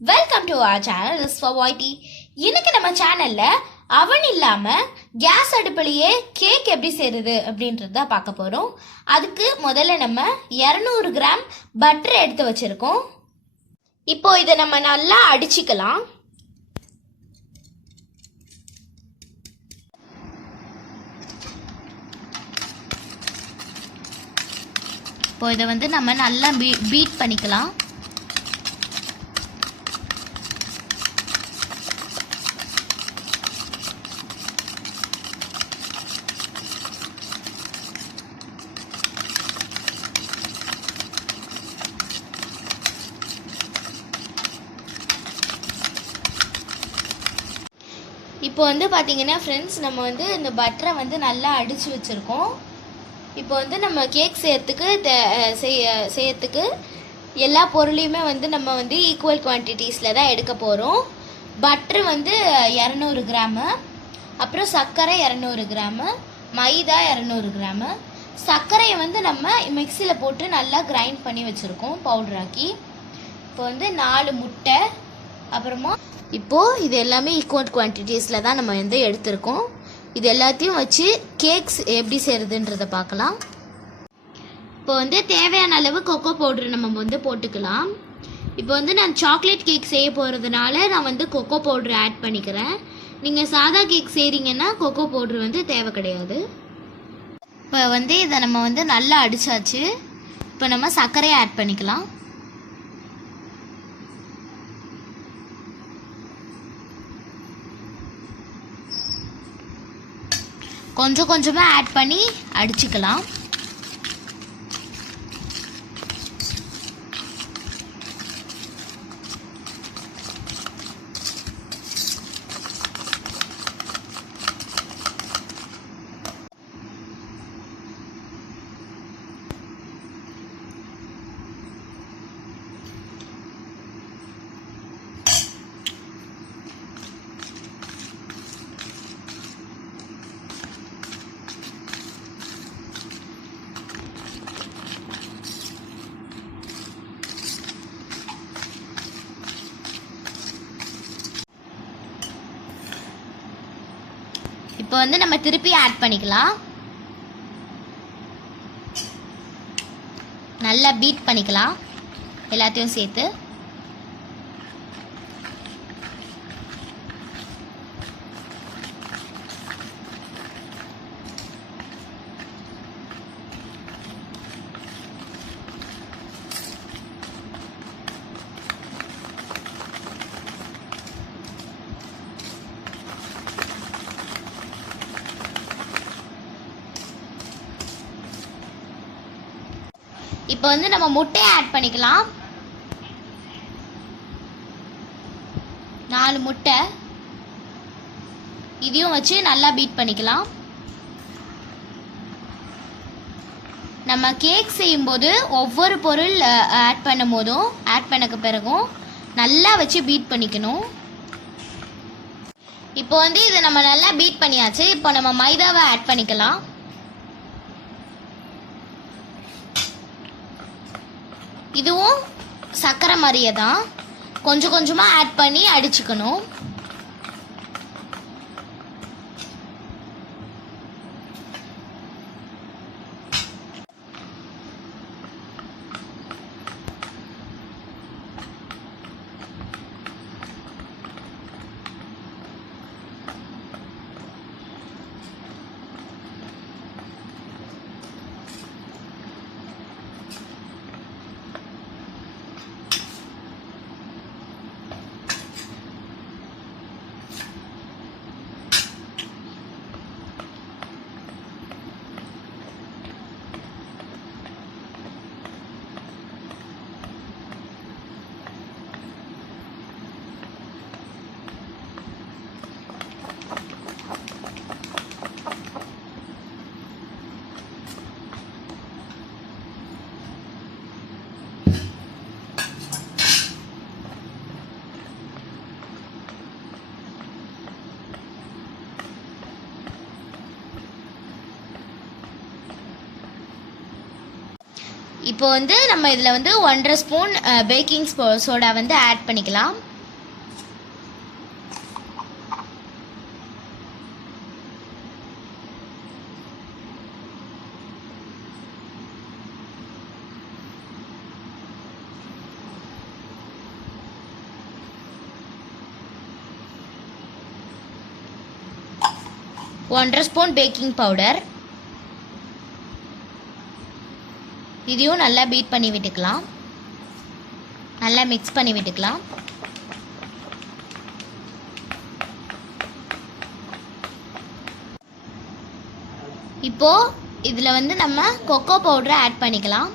Welcome to our channel is for YT. இன்னைக்கு நம்ம சேனல்ல அவன் இல்லாம கேஸ் அடுப்புலயே கேக் எப்படி செய்யறது அப்படின்றத பார்க்க போறோம். அதுக்கு முதல்ல நம்ம 200 கிராம் பட்டர் எடுத்து வச்சிருக்கோம். இப்போ இதை நம்ம நல்லா அடிச்சுக்கலாம். இப்போ இதை நம்ம நல்லா பீட் பண்ணிக்கலாம். இப்போ பார்த்தீங்கன்னா ஃப்ரெண்ட்ஸ், நம்ம இந்த பட்டரை நல்லா அடித்து வச்சுருக்கோம். இப்போ நம்ம கேக் செய்யறதுக்கு எல்லா பொருளையுமே நம்ம ஈக்குவல் குவான்டிட்டிஸில் தான் எடுக்க போகிறோம். பட்ரு 200 கிராமு, அப்புறம் சர்க்கரை 200 கிராமு, மைதா 200 கிராமு. சர்க்கரையை நம்ம மிக்சியில் போட்டு நல்லா கிரைண்ட் பண்ணி வச்சுருக்கோம் பவுடராக்கி. இப்போ 4 முட்டை, அப்புறமா இப்போது இது எல்லாமே ஈக்குவல் குவான்டிட்டிஸில் தான் நம்ம எடுத்திருக்கோம். இது எல்லாத்தையும் வச்சு கேக்ஸ் எப்படி செய்கிறதுன்றதை பார்க்கலாம். இப்போ தேவையான அளவு கொக்கோ பவுட்ரு நம்ம போட்டுக்கலாம். இப்போ நான் சாக்லேட் கேக் செய்ய போகிறதுனால நான் கொக்கோ பவுட்ரு ஆட் பண்ணிக்கிறேன். நீங்கள் சாதா கேக் செய்கிறீங்கன்னா கொக்கோ பவுட்ரு தேவை கிடையாது. இப்போ இதை நம்ம நல்லா அடித்தாச்சு. இப்போ நம்ம சர்க்கரையை ஆட் பண்ணிக்கலாம். கொஞ்சம் கொஞ்சமாக ஆட் பண்ணி அடிச்சுக்கலாம். இப்போ நம்ம திருப்பி ஆட் பண்ணிக்கலாம். நல்லா பீட் பண்ணிக்கலாம் எல்லாத்தையும் சேர்த்து. இப்போ நம்ம முட்டையை ஆட் பண்ணிக்கலாம். 4 முட்டை, இதையும் வச்சு நல்லா பீட் பண்ணிக்கலாம். நம்ம கேக் செய்யும்போது ஒவ்வொரு பொருள் ஆட் பண்ணும் போதும் ஆட் பண்ணக்கு பிறகும் நல்லா வச்சு பீட் பண்ணிக்கணும். இப்போ இதை நம்ம நல்லா பீட் பண்ணியாச்சு. இப்போ நம்ம மைதாவை ஆட் பண்ணிக்கலாம். இதுவும் சர்க்கரை மாதிரியே தான், கொஞ்சம் கொஞ்சமாக ஆட் பண்ணி அடிச்சுக்கணும். இப்போ வந்து நம்ம இதில் வந்து 1.5 ஸ்பூன் பேக்கிங் சோடா வந்து ஆட் பண்ணிக்கலாம். ஒன்றரை ஸ்பூன் பேக்கிங் பவுடர், இதையும் நல்லா பீட் பண்ணி விட்டுக்கலாம். நல்லா மிக்ஸ் பண்ணி விட்டுக்கலாம். இப்போ இதில் வந்து நம்ம கொக்கோ பவுடரை ஆட் பண்ணிக்கலாம்.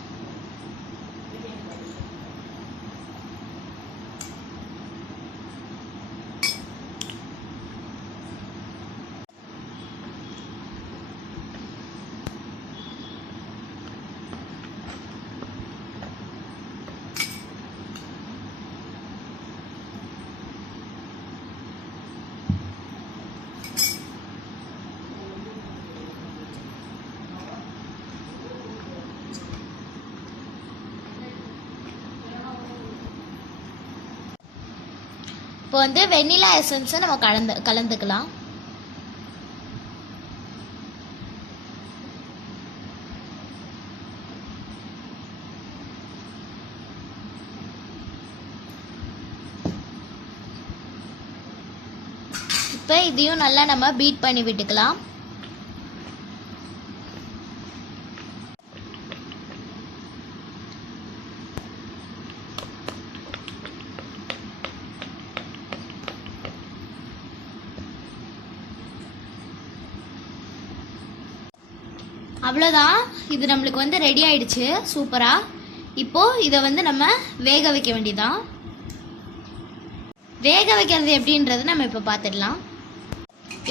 இப்போ வந்து வெண்ணிலா எசன்ஸை நம்ம கலந்துக்கலாம். இப்போ இதையும் நல்லா நம்ம பீட் பண்ணி விட்டுக்கலாம். அவ்வளோதான், இது நம்மளுக்கு வந்து ரெடி ஆயிடுச்சு சூப்பராக. இப்போது இதை வந்து நம்ம வேக வைக்க வேண்டியதான். வேக வைக்கிறது எப்படின்றது நம்ம இப்போ பார்த்துடலாம்.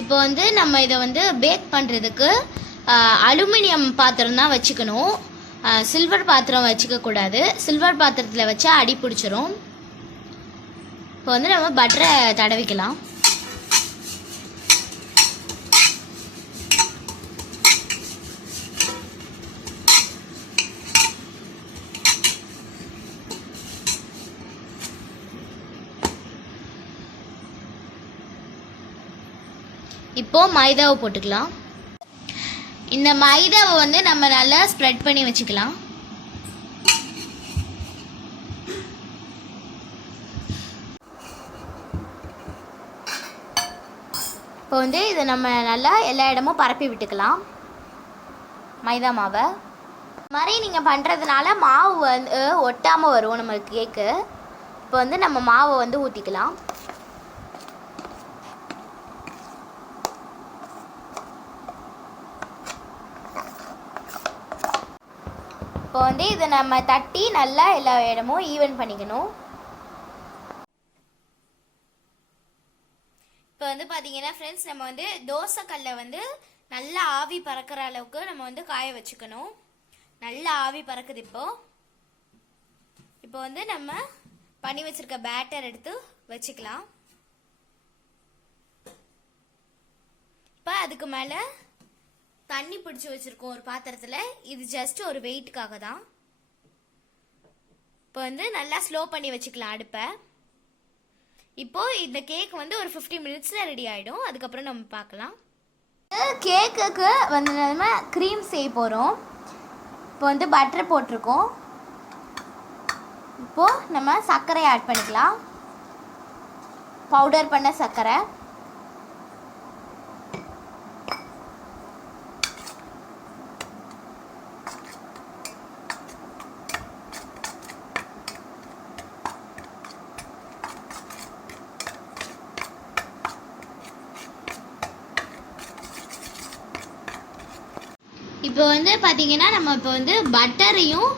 இப்போ வந்து நம்ம இதை வந்து பேக் பண்ணுறதுக்கு அலுமினியம் பாத்திரம் தான் வச்சுக்கணும். சில்வர் பாத்திரம் வச்சுக்கக்கூடாது. சில்வர் பாத்திரத்தில் வச்சா அடி பிடிச்சிரும். இப்போ வந்து நம்ம பட்டரை தடவிக்கலாம். இப்போ மைதாவை போட்டுக்கலாம். இந்த மைதாவை வந்து நம்ம நல்லா ஸ்ப்ரெட் பண்ணி வச்சுக்கலாம். இப்போ வந்து இதை நம்ம நல்லா எல்லா இடமும் பரப்பி விட்டுக்கலாம் மைதா மாவை. இந்த மாதிரி நீங்கள் பண்ணுறதுனால மாவு வந்து ஒட்டாமல் வரும் நம்மளுக்கு கேக்கு. இப்போ வந்து நம்ம மாவை வந்து ஊற்றிக்கலாம். இப்போ வந்து இதை நம்ம தட்டி நல்லா எல்லா இடமும் ஈவன் பண்ணிக்கணும். இப்போ வந்து பார்த்தீங்கன்னா ஃப்ரெண்ட்ஸ், நம்ம வந்து தோசைக்கல்லை வந்து நல்லா ஆவி பறக்கிற அளவுக்கு நம்ம வந்து காய வச்சுக்கணும். நல்லா ஆவி பறக்குது. இப்போ வந்து நம்ம பண்ணி வச்சிருக்க பேட்டர் எடுத்து வச்சுக்கலாம். இப்போ அதுக்கு மேலே தண்ணி பிடிச்சி வச்சிருக்கோம் ஒரு பாத்திரத்தில். இது ஜஸ்ட் ஒரு வெயிட்டுக்காக தான். இப்போ வந்து நல்லா ஸ்லோ பண்ணி வச்சுக்கலாம் அடுப்பை. இப்போ இந்த கேக் வந்து ஒரு 50 மினிட்ஸில் ரெடி ஆகிடும். அதுக்கப்புறம் நம்ம பார்க்கலாம். கேக்குக்கு வந்து நம்ம க்ரீம் செய்ய போகிறோம். இப்போ வந்து பட்டர் போட்டிருக்கோம். இப்போது நம்ம சர்க்கரை ஆட் பண்ணிக்கலாம். பவுடர் பண்ண சர்க்கரை. இப்போ வந்து பார்த்தீங்கன்னா நம்ம இப்போ வந்து பட்டரையும்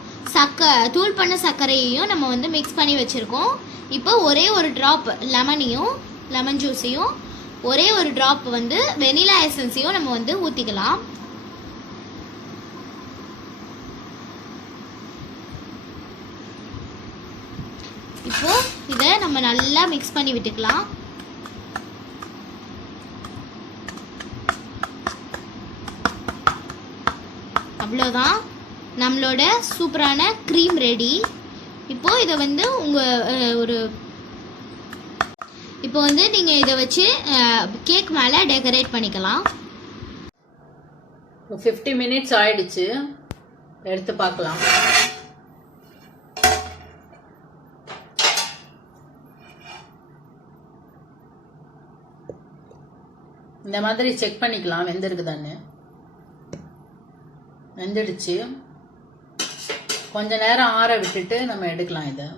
தூள் பண்ண சர்க்கரையையும் நம்ம வந்து மிக்ஸ் பண்ணி வச்சுருக்கோம். இப்போ ஒரே ஒரு ட்ராப் லெமன் ஜூஸையும் ஒரே ஒரு ட்ராப் வந்து வெனிலா எசன்ஸையும் நம்ம வந்து ஊற்றிக்கலாம். இப்போ இதை நம்ம நல்லா மிக்ஸ் பண்ணி விட்டுக்கலாம். அவ்வளோதான். நம்மளோட சூப்பரான க்ரீம் ரெடி. இப்போ இதை வந்து இப்போ வந்து நீங்கள் இதை வச்சு கேக் மேலே டெக்கரேட் பண்ணிக்கலாம். 50 மினிட்ஸ் ஆயிடுச்சு, எடுத்து பார்க்கலாம். இந்த மாதிரி செக் பண்ணிக்கலாம் வெந்திருக்குதான்னு. வெந்துடுச்சு. கொஞ்ச நேரம் ஆற விட்டுட்டு நம்ம எடுக்கலாம் இதை.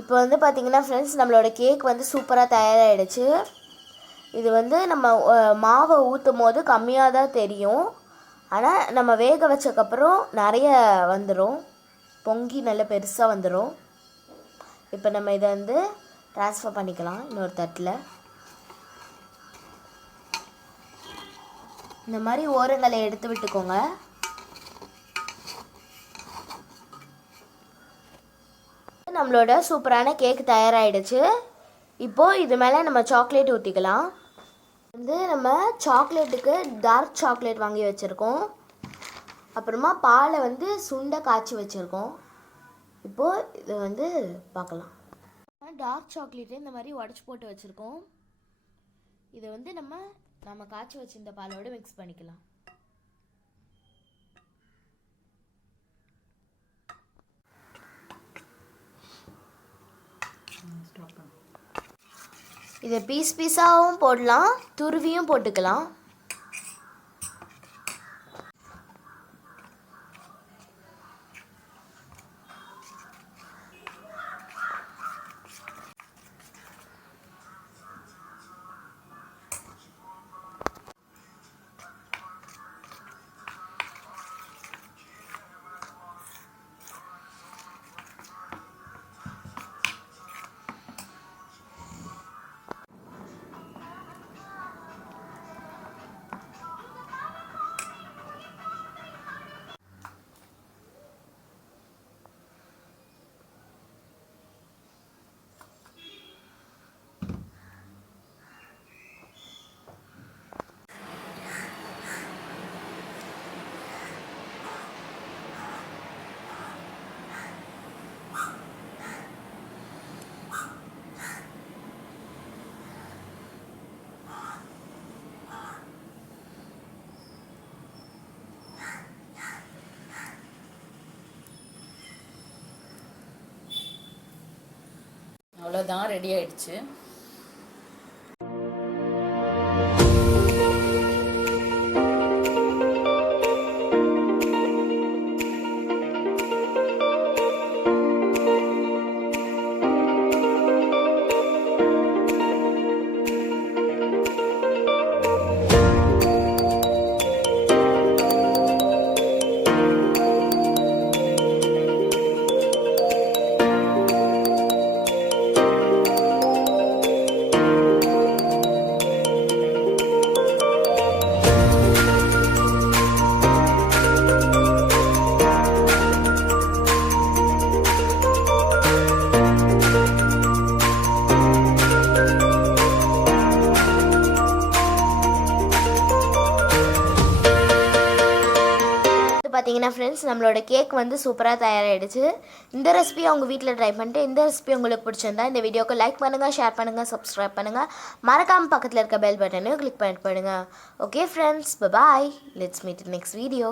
இப்போ வந்து பார்த்தீங்கன்னா ஃப்ரெண்ட்ஸ், நம்மளோட கேக் வந்து சூப்பராக தயாராகிடுச்சு. இது வந்து நம்ம மாவை ஊற்றும் போது கம்மியாக தான் தெரியும், ஆனால் நம்ம வேக வச்சக்கப்புறம் நிறைய வந்துடும், பொங்கி நல்ல பெருசாக வந்துடும். இப்போ நம்ம இதை வந்து ட்ரான்ஸ்ஃபர் பண்ணிக்கலாம் இன்னொரு தட்டில். இந்த மாதிரி ஓரங்களை எடுத்து விட்டுக்கோங்க. நம்மளோட சூப்பரான கேக் தயாராகிடுச்சு. இப்போது இது மேலே நம்ம சாக்லேட் ஊற்றிக்கலாம். வந்து நம்ம சாக்லேட்டுக்கு டார்க் சாக்லேட் வாங்கி வச்சுருக்கோம். அப்புறமா பாலை வந்து சுண்டை காய்ச்சி வச்சுருக்கோம். இப்போது இது வந்து பார்க்கலாம். டார்க் சாக்லேட்டு இந்த மாதிரி உடச்சி போட்டு வச்சுருக்கோம். இதை வந்து நம்ம காய்ச்சி வச்சிருந்த பாலோடு மிக்ஸ் பண்ணிக்கலாம். இதை பீஸ் பீஸாகவும் போடலாம், துருவியும் போட்டுக்கலாம். அவ்வளோதான், ரெடி ஆயிடுச்சு. பார்த்தீங்கன்னா ஃப்ரெண்ட்ஸ், நம்மளோட கேக் வந்து சூப்பராக தயாராகிடுச்சு. இந்த ரெசிபி அவங்க வீட்டில் ட்ரை பண்ணிட்டு இந்த ரெசிபி உங்களுக்கு பிடிச்சிருந்தா இந்த வீடியோக்கு லைக் பண்ணுங்கள், ஷேர் பண்ணுங்கள், சப்ஸ்கிரைப் பண்ணுங்கள். மறக்காமல் பக்கத்தில் இருக்க பெல் பட்டனையும் கிளிக் பண்ணிட்டு போயிடுங்க. Okay friends, bye. Let's meet in next video.